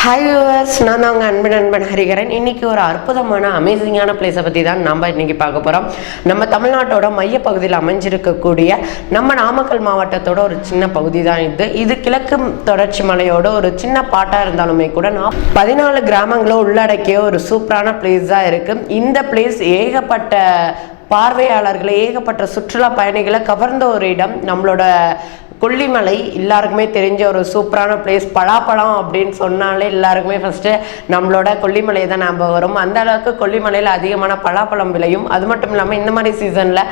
Hi viewers நான் தான் உங்கள் அன்பன் அன்பன் ஹரிகரன். இன்றைக்கி ஒரு அற்புதமான அமேசிங்கான பிளேஸை பற்றி தான் நம்ம இன்றைக்கி பார்க்க போகிறோம் நம்ம தமிழ்நாட்டோட மையப்பகுதியில் அமைஞ்சிருக்கக்கூடிய நம்ம நாமக்கல் மாவட்டத்தோட ஒரு சின்ன பகுதி தான் இது. இது கிழக்கு தொடர்ச்சி மலையோட ஒரு சின்ன பாட்டாக இருந்தாலுமே கூட நான் பதினாலு கிராமங்களும் உள்ளடக்கிய ஒரு சூப்பரான பிளேஸ் தான் இருக்குது இந்த பிளேஸ் ஏகப்பட்ட பார்வையாளர்களை ஏகப்பட்ட சுற்றுலா பயணிகளை கவர்ந்த ஒரு இடம். நம்மளோட கொல்லிமலை எல்லாருக்குமே தெரிஞ்ச ஒரு சூப்பரான பிளேஸ் பலாப்பழம் அப்படின்னு சொன்னாலே எல்லாருக்குமே ஃபஸ்ட்டு நம்மளோட கொல்லிமலை தான் ஞாபகம் வரும். அந்த அளவுக்கு கொல்லிமலையில் அதிகமான பலாப்பழம் விளையும். அது மட்டும் இல்லாமல் இந்த மாதிரி சீசனில்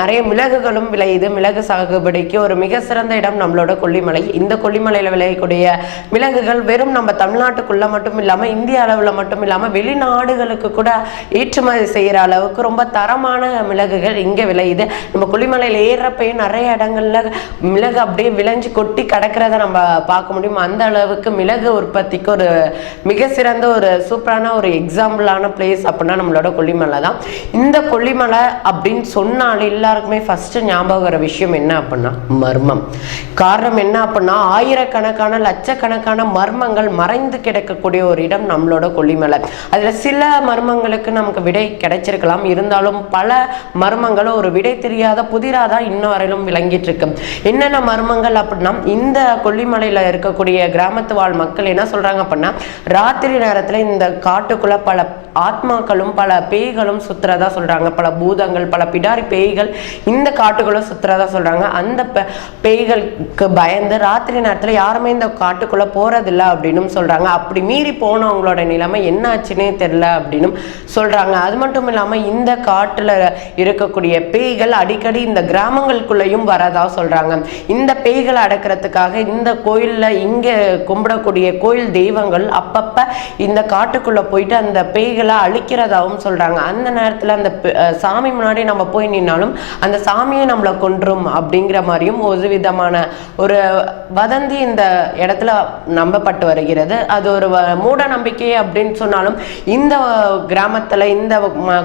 நிறைய மிளகுகளும் விளையுது. மிளகு சாகுபடிக்கு ஒரு மிக சிறந்த இடம் நம்மளோட கொல்லிமலை. இந்த கொல்லிமலையில் விளையக்கூடிய மிளகுகள் வெறும் நம்ம தமிழ்நாட்டுக்குள்ளே மட்டும் இல்லாமல் இந்திய அளவில் மட்டும் இல்லாமல் வெளிநாடுகளுக்கு கூட ஏற்றுமதி செய்கிற அளவுக்கு ரொம்ப தரமான மிளகுகள் இங்கே விளையுது. நம்ம கொல்லிமலையில் ஏறுறப்பையும் நிறைய இடங்கள்ல மிளகு அப்படியே விளைஞ்சு கொட்டி கிடக்கிறத நம்ம பார்க்க முடியும். அந்த அளவுக்கு மிளகு உற்பத்திக்கு ஒரு மிக சிறந்த ஒரு சூப்பரான ஒரு எக்ஸாம்பிளான பிளேஸ் அப்படின்னா நம்மளோட கொல்லிமலை தான். இந்த கொல்லிமலை அப்படின்னு சொன்னாலே எல்லாருக்குமே ஃபர்ஸ்ட் ஞாபகம் வர விஷயம் என்ன அப்படின்னா மர்மம். காரணம் என்ன அப்படின்னா ஆயிரக்கணக்கான லட்சக்கணக்கான மர்மங்கள் மறைந்து கிடக்கக்கூடிய ஒரு இடம் நம்மளோட கொல்லிமலை. அதில் சில மர்மங்களுக்கு நமக்கு விடை கிடைச்சிருக்கலாம். இருந்தாலும் பல மர்மங்களும் ஒரு விடை தெரியாத புதிராக தான் இன்ன வரையிலும் விளங்கிட்டு இருக்கு. என்னென்ன மர்மங்கள் அப்படின்னா இந்த கொல்லிமலையில் இருக்கக்கூடிய கிராமத்து வாழ் மக்கள் என்ன சொல்கிறாங்க அப்படின்னா ராத்திரி நேரத்தில் இந்த காட்டுக்குள்ள பல ஆத்மாக்களும் பல பேய்களும் சுத்துறதா சொல்றாங்க. பல பூதங்கள் பல பிடாரி பேய்கள் இந்த காட்டுக்குள்ள சுத்துறதா சொல்றாங்க. அந்த பேய்களுக்கு பயந்து ராத்திரி நேரத்துல யாருமே இந்த காட்டுக்குள்ள போகிறதில்ல அப்படின்னு சொல்றாங்க. அப்படி மீறி போனவங்களோட நிலைமை என்ன ஆச்சுன்னே தெரியல அப்படின்னு சொல்றாங்க. அது மட்டும் இல்லாம இந்த காட்டுல இருக்கக்கூடிய பேய்கள் அடிக்கடி இந்த கிராமங்களுக்குள்ளேயும் வரதா சொல்றாங்க. இந்த இந்த பேய்களை அடக்கிறதுக்காக இந்த கோயிலில் இங்கே கும்பிடக்கூடிய கோயில் தெய்வங்கள் அப்பப்போ இந்த காட்டுக்குள்ளே போயிட்டு அந்த பேய்களை அழிக்கிறதாகவும் சொல்கிறாங்க அந்த நேரத்தில் அந்த சாமி முன்னாடி நம்ம போய் நின்னாலும் அந்த சாமியை நம்மளை கொன்றும் அப்படிங்கிற மாதிரியும் ஒரு விதமான ஒரு வதந்தி இந்த இடத்துல நம்பப்பட்டு வருகிறது. அது ஒரு வ- மூட நம்பிக்கை அப்படின்னு சொன்னாலும் இந்த கிராமத்தில் இந்த ம-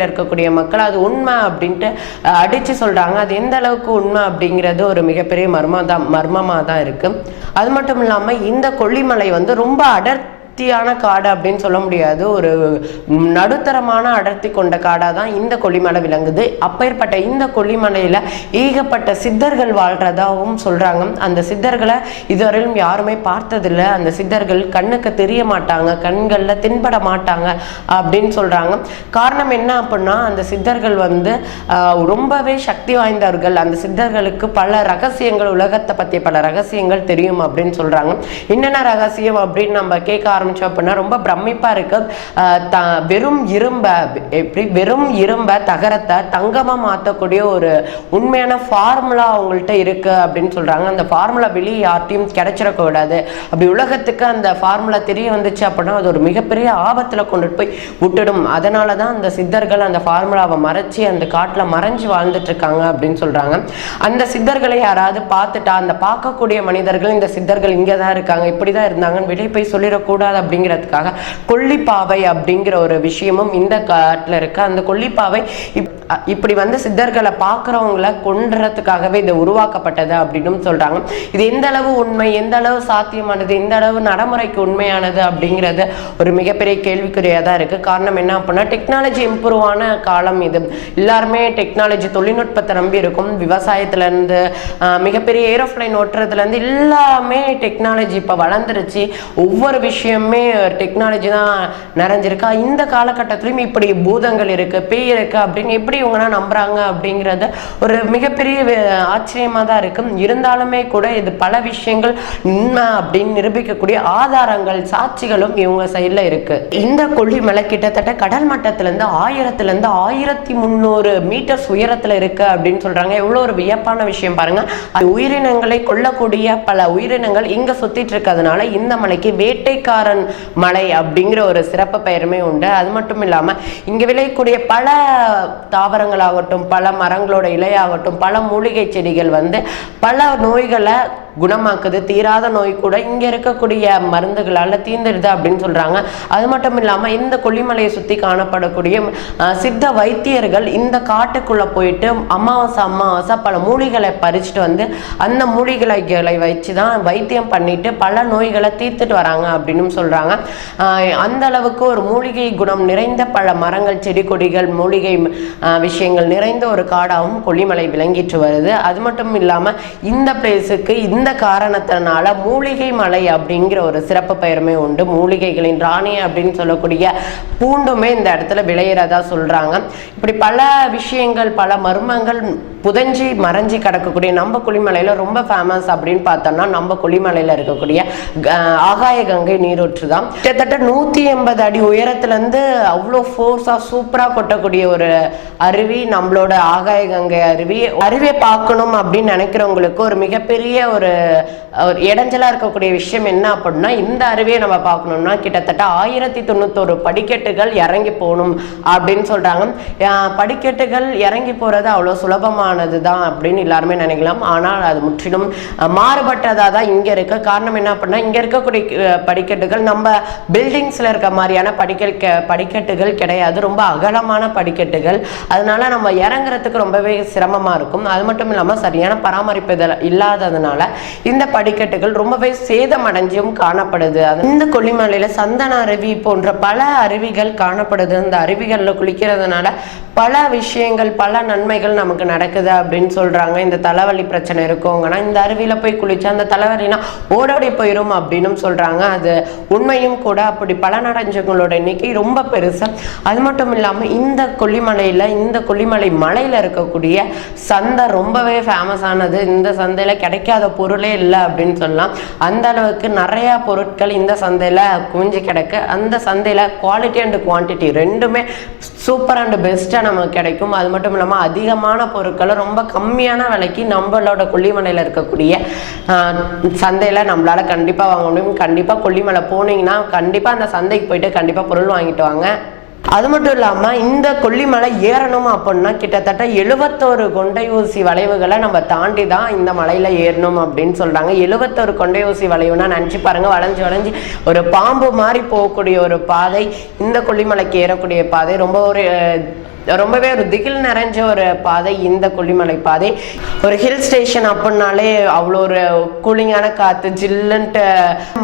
இருக்கக்கூடிய மக்கள் அது உண்மை அப்படின்ட்டு அடித்து சொல்கிறாங்க அது எந்த அளவுக்கு உண்மை அப்படிங்கிறது ஒரு மிகப்பெரிய மர்மம் தான் மர்மமாக தான் இருக்கு. அது மட்டும் இல்லாமல் இந்த கொல்லிமலை வந்து ரொம்ப அடர் அடர்த்தியான காடு அப்படின்னு சொல்ல முடியாது. ஒரு நடுத்தரமான அடர்த்தி கொண்ட காடாக தான் இந்த கொல்லிமலை விளங்குது. அப்பேற்பட்ட இந்த கொல்லிமலையில் ஏகப்பட்ட சித்தர்கள் வாழ்றதாகவும் சொல்கிறாங்க அந்த சித்தர்களை இதுவரையிலும் யாருமே பார்த்ததில்ல. அந்த சித்தர்கள் கண்ணுக்கு தெரிய மாட்டாங்க கண்களில் தென்பட மாட்டாங்க அப்படின்னு சொல்கிறாங்க காரணம் என்ன அப்படின்னா அந்த சித்தர்கள் வந்து ரொம்பவே சக்தி வாய்ந்தவர்கள். அந்த சித்தர்களுக்கு பல ரகசியங்கள் உலகத்தை பற்றிய பல ரகசியங்கள் தெரியும் அப்படின்னு சொல்கிறாங்க என்னென்ன ரகசியம் அப்படின்னு நம்ம கேட்க ஆரம்பிச்சோம் அப்படின்னா ரொம்ப பிரமிப்பா இருக்கு. த வெறும் இரும்ப எப்படி வெறும் இரும்ப தகரத்தை தங்கமா மாற்றக்கூடிய ஒரு உண்மையான ஃபார்முலா அவங்கள்ட்ட இருக்கு அப்படின்னு சொல்றாங்க. அந்த ஃபார்முலா வெளியே யார்ட்டையும் கிடைச்சிடக்கூடாது அப்படி உலகத்துக்கு அந்த ஃபார்முலா தெரிய வந்துச்சு அப்படின்னா அது ஒரு மிகப்பெரிய ஆபத்துல கொண்டுட்டு போய் விட்டுடும். அதனால தான் அந்த சித்தர்கள் அந்த ஃபார்முலாவை மறைச்சி அந்த காட்டில் மறைஞ்சு வாழ்ந்துட்டு இருக்காங்க அப்படின்னு சொல்றாங்க. அந்த சித்தர்களை யாராவது பார்த்துட்டா அந்த பார்க்கக்கூடிய மனிதர்கள் இந்த சித்தர்கள் இங்கே தான் இருக்காங்க இப்படி தான் இருந்தாங்கன்னு வெளியே போய் சொல்லிடக்கூடாது அப்படிங்கிறதுக்காக கொல்லிப்பாவை அப்படிங்கிற ஒரு விஷயமும் இந்த காட்டில் இருக்கு. அந்த கொல்லிப்பாவை இப்படி வந்து சித்தர்களை பார்க்குறவங்கள கொன்றதுக்காகவே இது உருவாக்கப்பட்டது அப்படின்னு சொல்றாங்க. இது எந்த அளவு உண்மை எந்த அளவு சாத்தியமானது எந்த அளவு நடைமுறைக்கு உண்மையானது அப்படிங்கிறது ஒரு மிகப்பெரிய கேள்விக்குறியாக தான் இருக்கு. காரணம் என்ன அப்படின்னா டெக்னாலஜி இம்ப்ரூவ் ஆன காலம் இது. எல்லாருமே டெக்னாலஜி தொழில்நுட்பத்தை நம்பி இருக்கும். விவசாயத்துல இருந்து மிகப்பெரிய ஏரோப்ளைன் ஓட்டுறதுல இருந்து எல்லாமே டெக்னாலஜி இப்போ வளர்ந்துருச்சு. ஒவ்வொரு விஷயம் டெக்னாலஜி தான் நிறைஞ்சிருக்கா. இந்த காலகட்டத்திலையும் இப்படி பூதங்கள் இருக்கு பேய் இருக்கு அப்படின்னு எப்படி இவங்கலாம் நம்புறாங்க அப்படிங்கிறத ஒரு மிகப்பெரிய ஆச்சரியமாக ஆச்சரியமா தான் இருக்கு. இருந்தாலுமே கூட இது பல விஷயங்கள் உண்மை அப்படின்னு நிரூபிக்கக்கூடிய ஆதாரங்கள் சாட்சிகளும் இவங்க சைடில் இருக்கு. இந்த கொல்லிமலை கிட்டத்தட்ட கடல் மட்டத்துல ஆயிரத்துலேருந்து ஆயிரத்துல இருந்து ஆயிரத்தி முந்நூறு மீட்டர்ஸ் உயரத்துல இருக்கு அப்படின்னு சொல்றாங்க. எவ்வளவு ஒரு வியப்பான விஷயம் பாருங்க. அது உயிரினங்களை கொல்லக்கூடிய பல உயிரினங்கள் இங்க சுத்திட்டு இருக்கிறதுனால இந்த மலைக்கு வேட்டைக்காரன் மலை அப்படிங்கிற ஒரு சிறப்பு பெயருமே உண்டு. அது மட்டும் இல்லாம இங்க விளையக்கூடிய பல தாவரங்களாகட்டும் பல மரங்களோட இலையாகட்டும் பல மூலிகை செடிகள் வந்து பல நோய்களை குணமாக்குது தீராத நோய் கூட இங்க இருக்கக்கூடிய மருந்துகளால தீந்துடுது அப்படின்னு சொல்றாங்க. அது மட்டும் இல்லாம இந்த கொல்லிமலையை சுத்தி காணப்படக்கூடிய சித்த வைத்தியர்கள் இந்த காட்டுக்குள்ள போயிட்டு அமாவாசை அமாவாசை பல மூலிகளை பறிச்சுட்டு வந்து அந்த மூலிகைகளை வச்சு தான் வைத்தியம் பண்ணிட்டு பல நோய்களை தீர்த்துட்டு வராங்க அப்படின்னு சொல்றாங்க. அந்த அளவுக்கு ஒரு மூலிகை குணம் நிறைந்த பல மரங்கள் செடி கொடிகள் மூலிகை விஷயங்கள் நிறைந்த ஒரு காடாகவும் கொல்லிமலை விளங்கிட்டு வருது. அது மட்டும் இல்லாம இந்த பிளேஸுக்கு இந்த காரணத்தினால மூலிகை மலை அப்படிங்கிற ஒரு சிறப்பு பெயருமே உண்டு. மூலிகைகளின் ராணி அப்படின்னு சொல்லக்கூடிய பூண்டுமே இந்த இடத்துல விளையிறதா சொல்றாங்க. இப்படி பல விஷயங்கள் பல மர்மங்கள் புதஞ்சி மறைஞ்சி கிடக்கக்கூடிய நம்ம கொல்லிமலையில ரொம்ப ஃபேமஸ் அப்படின்னு பார்த்தோம்னா நம்ம கொல்லிமலையில இருக்கக்கூடிய ஆகாய கங்கை நீரூற்று தான் கிட்டத்தட்ட நூத்தி எண்பது அடி உயரத்துல இருந்து அவ்வளோ ஃபோர்ஸா சூப்பரா கொட்டக்கூடிய ஒரு அருவி நம்மளோட ஆகாய கங்கை அருவி. அருவியை பார்க்கணும் அப்படின்னு நினைக்கிறவங்களுக்கு ஒரு மிகப்பெரிய ஒரு ஒரு இடைஞ்சலாக இருக்கக்கூடிய விஷயம் என்ன அப்படின்னா இந்த அருவியை நம்ம பார்க்கணும்னா கிட்டத்தட்ட ஆயிரத்தி தொண்ணூத்தொரு படிக்கட்டுகள் இறங்கி போகணும் அப்படின்னு சொல்கிறாங்க படிக்கட்டுகள் இறங்கி போகிறது அவ்வளோ சுலபமானது தான் அப்படின்னு எல்லாருமே நினைக்கலாம். ஆனால் அது முற்றிலும் மாறுபட்டதாக தான் இங்கே இருக்க. காரணம் என்ன அப்படின்னா இங்கே இருக்கக்கூடிய படிக்கட்டுகள் நம்ம பில்டிங்ஸில் இருக்க மாதிரியான படிக்க படிக்கட்டுகள் கிடையாது. ரொம்ப அகலமான படிக்கட்டுகள். அதனால நம்ம இறங்குறதுக்கு ரொம்பவே சிரமமாக இருக்கும். அது மட்டும் இல்லாமல் சரியான பராமரிப்பு இதில் இல்லாததுனால இந்த படிக்கட்டுகள் ரொம்பவே சேதமடைஞ்சும் காணப்படுது. அது இந்த கொல்லிமலையில சந்தன அருவி போன்ற பல அருவிகள் காணப்படுது. அந்த அருவிகள்ல குளிக்கிறதுனால பல விஷயங்கள் பல நன்மைகள் நமக்கு நடக்குது அப்படின்னு சொல்றாங்க. இந்த தலைவலி பிரச்சனை இருக்கவங்கன்னா இந்த அருவியில போய் குளிச்சா அந்த தலைவலினா ஓடோடி போயிடும் அப்படின்னு சொல்றாங்க. அது உண்மையும் கூட அப்படி பலனடைஞ்சவங்களோட எண்ணிக்கை ரொம்ப பெருசு. அது மட்டும் இல்லாம இந்த கொல்லிமலையில இந்த கொல்லிமலை மலையில இருக்கக்கூடிய சந்தை ரொம்பவே ஃபேமஸ் ஆனது. இந்த சந்தையில கிடைக்காத பொருளே இல்லை அப்படின்னு சொல்லலாம். அந்த அளவுக்கு நிறைய பொருட்கள் இந்த சந்தையில குவிஞ்சு கிடக்கு. அந்த சந்தையில குவாலிட்டி அண்ட் குவான்டிட்டி ரெண்டுமே சூப்பர் அண்ட் பெஸ்ட்டாக நமக்கு கிடைக்கும். அது மட்டும் இல்லாமல் அதிகமான பொருட்களை ரொம்ப கம்மியான விலைக்கு நம்மளோட கொல்லிமலையில் இருக்கக்கூடிய சந்தையில் நம்மளால் கண்டிப்பாக வாங்க முடியும். கண்டிப்பாக கொல்லிமலை போனீங்கன்னா கண்டிப்பாக அந்த சந்தைக்கு போயிட்டு கண்டிப்பாக பொருள் வாங்கிட்டு வாங்க. அது மட்டும் இல்லாமல் இந்த கொல்லிமலை ஏறணும் அப்படின்னா கிட்டத்தட்ட எழுபத்தோரு கொண்டை ஊசி வளைவுகளை நம்ம தாண்டி தான் இந்த மலையில் ஏறணும் அப்படின்னு சொல்கிறாங்க எழுபத்தோரு கொண்டை ஊசி வளைவுனா நினச்சி பாருங்க வளைஞ்சு வளைஞ்சு ஒரு பாம்பு மாதிரி போகக்கூடிய ஒரு பாதை இந்த கொல்லிமலைக்கு ஏறக்கூடிய பாதை ரொம்ப ஒரு ரொம்பவே ஒரு திகில் நிறைஞ்ச ஒரு பாதை இந்த கொல்லிமலை பாதை. ஒரு ஹில் ஸ்டேஷன் அப்படின்னாலே அவ்வளோ ஒரு கூலிங்கான காற்று ஜில்லுன்ட்டு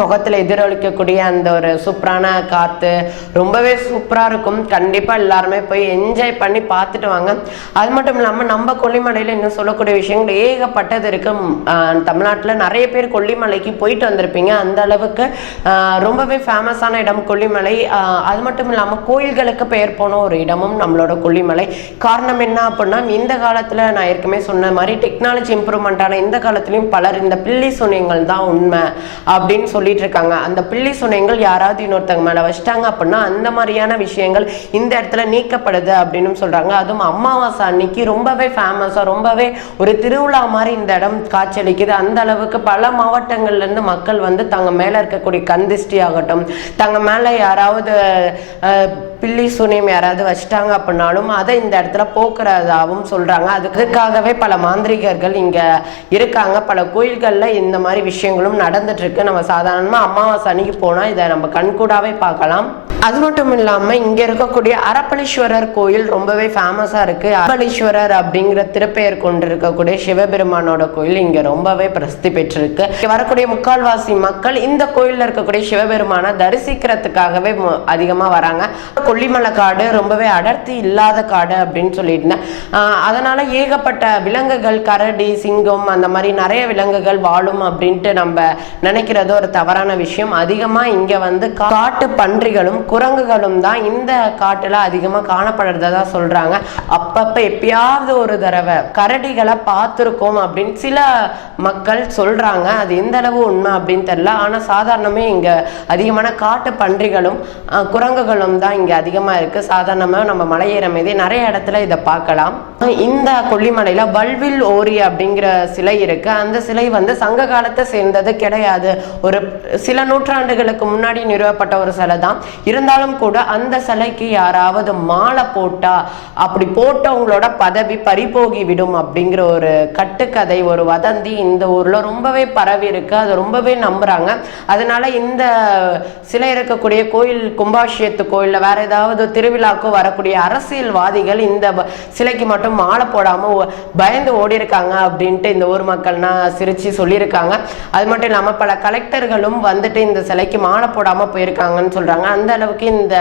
முகத்தில் எதிரொலிக்கக்கூடிய அந்த ஒரு சூப்பரான காற்று ரொம்பவே சூப்பராக இருக்கும். கண்டிப்பாக எல்லாருமே போய் என்ஜாய் பண்ணி பார்த்துட்டு வாங்க. அது மட்டும் இல்லாமல் நம்ம கொல்லிமலையில் இன்னும் சொல்லக்கூடிய விஷயங்கள் ஏகப்பட்டது இருக்கும் தமிழ்நாட்டில் நிறைய பேர் கொல்லிமலைக்கு போயிட்டு வந்திருப்பீங்க. அந்த அளவுக்கு ரொம்பவே ஃபேமஸான இடம் கொல்லிமலை. அது மட்டும் இல்லாமல் கோயில்களுக்கு பெயர் போன ஒரு இடமும் நம்மளோட கொல்லிமலை காரணம் என்ன அப்படின்னா இந்த காலத்தில் நான் ஏற்கனவே சொன்ன மாதிரி டெக்னாலஜி இம்ப்ரூவ்மெண்ட்டான இந்த காலத்துலையும் பலர் இந்த பில்லி சுனியங்கள் தான் உண்மை அப்படின்னு சொல்லிட்டு இருக்காங்க அந்த பில்லி சுனியங்கள் யாராவது இன்னொருத்தவங்க மேலே வச்சிட்டாங்க அப்படின்னா அந்த மாதிரியான விஷயங்கள் இந்த இடத்துல நீக்கப்படுது அப்படின்னு சொல்றாங்க. அதுவும் அமாவாசை அன்னைக்கு ரொம்பவே ஃபேமஸாக ரொம்பவே ஒரு திருவிழா மாதிரி இந்த இடம் காட்சியளிக்குது. அந்த அளவுக்கு பல மாவட்டங்கள்ல இருந்து மக்கள் வந்து தங்க மேல இருக்கக்கூடிய கந்திஷ்டி ஆகட்டும் தங்க மேல யாராவது பில்லி சுனியம் யாராவது வச்சிட்டாங்க அப்படின்னாலும் அதை இந்த இடத்துல போக்குறதாகவும் சொல்றாங்க. அதுக்காகவே பல மாந்திரிகர்கள் இங்க இருக்காங்க. பல கோயில்கள்ல இந்த மாதிரி விஷயங்களும் நடந்துட்டு இருக்கு நம்ம சாதாரணமா அமாவாசை அன்னைக்கு போனா இதை நம்ம கண்கூடாவே பார்க்கலாம். அது மட்டும் இல்லாம இங்க இருக்கக்கூடிய அரப்பளீஸ்வரர் கோயில் ரொம்பவே ஃபேமஸா இருக்கு. அரப்பளீஸ்வரர் அப்படிங்கிற திருப்பெயர் கொண்டு இருக்கக்கூடிய சிவபெருமானோட கோயில் இங்க ரொம்பவே பிரசித்தி பெற்றிருக்கு. வரக்கூடிய முக்கால்வாசி மக்கள் இந்த கோயில்ல இருக்கக்கூடிய சிவபெருமானை தரிசிக்கிறதுக்காகவே அதிகமா வராங்க. கொல்லிமலை காடு ரொம்பவே அடர்த்தி இல்லாத காடு அப்படின்னு சொல்லியிருந்தேன் அதனால் ஏகப்பட்ட விலங்குகள் கரடி சிங்கம் அந்த மாதிரி நிறைய விலங்குகள் வாழும் அப்படின்ட்டு நம்ம நினைக்கிறது ஒரு தவறான விஷயம். அதிகமாக இங்கே வந்து காட்டு பன்றிகளும் குரங்குகளும் தான் இந்த காட்டில் அதிகமாக காணப்படுறதா சொல்றாங்க. அப்பப்போ எப்பயாவது ஒரு தடவை கரடிகளை பார்த்துருக்கோம் அப்படின்னு சில மக்கள் சொல்றாங்க. அது எந்த அளவு உண்மை அப்படின்னு தெரில ஆனால் சாதாரணமே இங்கே அதிகமான காட்டு பன்றிகளும் குரங்குகளும் தான் இங்கே அதிகமாக இருக்கு. சாதாரணமாக நம்ம மலையேற அமைதி நிறைய இடத்துல இதை பார்க்கலாம். இந்த கொல்லிமலையில வல்வில் ஓரி அப்படிங்கிற சிலை இருக்கு. அந்த சிலை வந்து சங்க காலத்தை சேர்ந்தது கிடையாது. ஒரு சில நூற்றாண்டுகளுக்கு முன்னாடி நிறுவப்பட்ட ஒரு சிலை தான். இருந்தாலும் கூட அந்த சிலைக்கு யாராவது மாலை போட்டா அப்படி போட்டவங்களோட பதவி பறிபோகி விடும் அப்படிங்கிற ஒரு கட்டுக்கதை ஒரு வதந்தி இந்த ஊர்ல ரொம்பவே பரவி இருக்கு. அது ரொம்பவே நம்புறாங்க. அதனால இந்த சிலை இருக்கக்கூடிய கோயில் கும்பாஷியத்து கோயில்ல வேற ஏதாவது திருவிழாக்கோ வரக்கூடிய அரசியல் அரசியல்வாதிகள் இந்த சிலைக்கு மட்டும் மாலை போடாம பயந்து ஓடி இருக்காங்க அப்படின்ட்டு இந்த ஊர் மக்கள்னா சிரிச்சு சொல்லியிருக்காங்க. அது மட்டும் இல்லாம பல கலெக்டர்களும் வந்துட்டு இந்த சிலைக்கு மாலை போடாம போயிருக்காங்கன்னு சொல்றாங்க. அந்த அளவுக்கு இந்த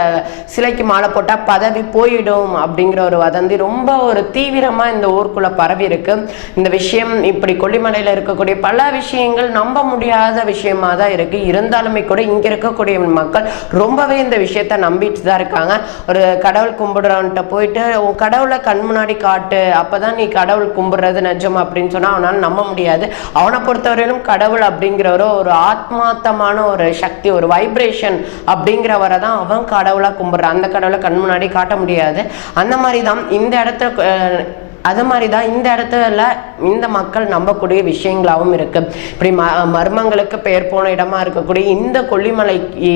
சிலைக்கு மாலை போட்டா பதவி போயிடும் அப்படிங்கிற ஒரு வதந்தி ரொம்ப ஒரு தீவிரமா இந்த ஊருக்குள்ள பரவி இருக்கு. இந்த விஷயம் இப்படி கொல்லிமலையில இருக்கக்கூடிய பல விஷயங்கள் நம்ப முடியாத விஷயமா தான் இருக்கு. இருந்தாலுமே கூட இங்க இருக்கக்கூடிய மக்கள் ரொம்பவே இந்த விஷயத்த நம்பிட்டு தான் இருக்காங்க. ஒரு கடவுள் கும்பிடுறவன்ட்ட போயிட்டு உன் கடவுளை கண் முன்னாடி காட்டு. அப்போதான் நீ கடவுள் கும்பிட்றது நிஜம் அப்படின்னு சொன்னால் அவனால் நம்ப முடியாது. அவனை பொறுத்தவரையிலும் கடவுள் அப்படிங்கிறவரோ ஒரு ஆத்மார்த்தமான ஒரு சக்தி ஒரு வைப்ரேஷன் அப்படிங்கிறவரை தான் அவன் கடவுளாக கும்பிட்றான் அந்த கடவுளை கண் முன்னாடி காட்ட முடியாது. அந்த மாதிரி தான் இந்த இடத்துல அது மாதிரி தான் இந்த இடத்துல இந்த மக்கள் நம்பக்கூடிய விஷயங்களாகவும் இருக்குது இப்படி ம மர்மங்களுக்கு பெயர் போன இடமா இருக்கக்கூடிய இந்த கொல்லிமலைக்கு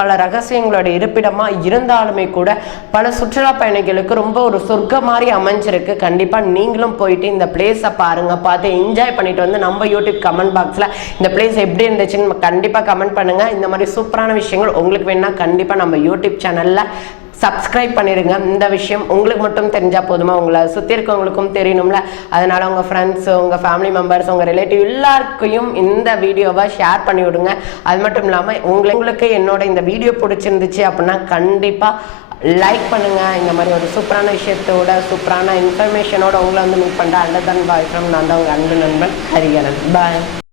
பல ரகசியங்களோட இருப்பிடமா இருந்தாலுமே கூட பல சுற்றுலா பயணிகளுக்கு ரொம்ப ஒரு சொர்க்கம் மாதிரி அமைஞ்சிருக்கு. கண்டிப்பா நீங்களும் போயிட்டு இந்த பிளேஸை பாருங்க. பார்த்து என்ஜாய் பண்ணிட்டு வந்து நம்ம யூடியூப் கமெண்ட் பாக்ஸ்ல இந்த பிளேஸ் எப்படி இருந்துச்சுன்னு கண்டிப்பா கமெண்ட் பண்ணுங்க. இந்த மாதிரி சூப்பரான விஷயங்கள் உங்களுக்கு வேணா கண்டிப்பா நம்ம யூடியூப் சேனல்ல சப்ஸ்கிரைப் பண்ணிடுங்க. இந்த விஷயம் உங்களுக்கு மட்டும் தெரிஞ்சால் போதுமா? உங்களை சுற்றி இருக்கவங்களுக்கும் தெரியணும்ல. அதனால் உங்கள் ஃப்ரெண்ட்ஸ் உங்கள் ஃபேமிலி மெம்பர்ஸ் உங்கள் ரிலேட்டிவ் எல்லாருக்கையும் இந்த வீடியோவை ஷேர் பண்ணி விடுங்க. அது மட்டும் இல்லாமல் உங்களை உங்களுக்கு என்னோட இந்த வீடியோ பிடிச்சிருந்துச்சு அப்படின்னா கண்டிப்பாக லைக் பண்ணுங்க. இந்த மாதிரி ஒரு சூப்பரான விஷயத்தோட சூப்பரான இன்ஃபர்மேஷனோட உங்களை வந்து மீட் பண்ணுறேன் தன் பாய் ஃப்ரம் நான் தான் உங்கள் அன்பு நண்பன் ஹரிகரன். பாய்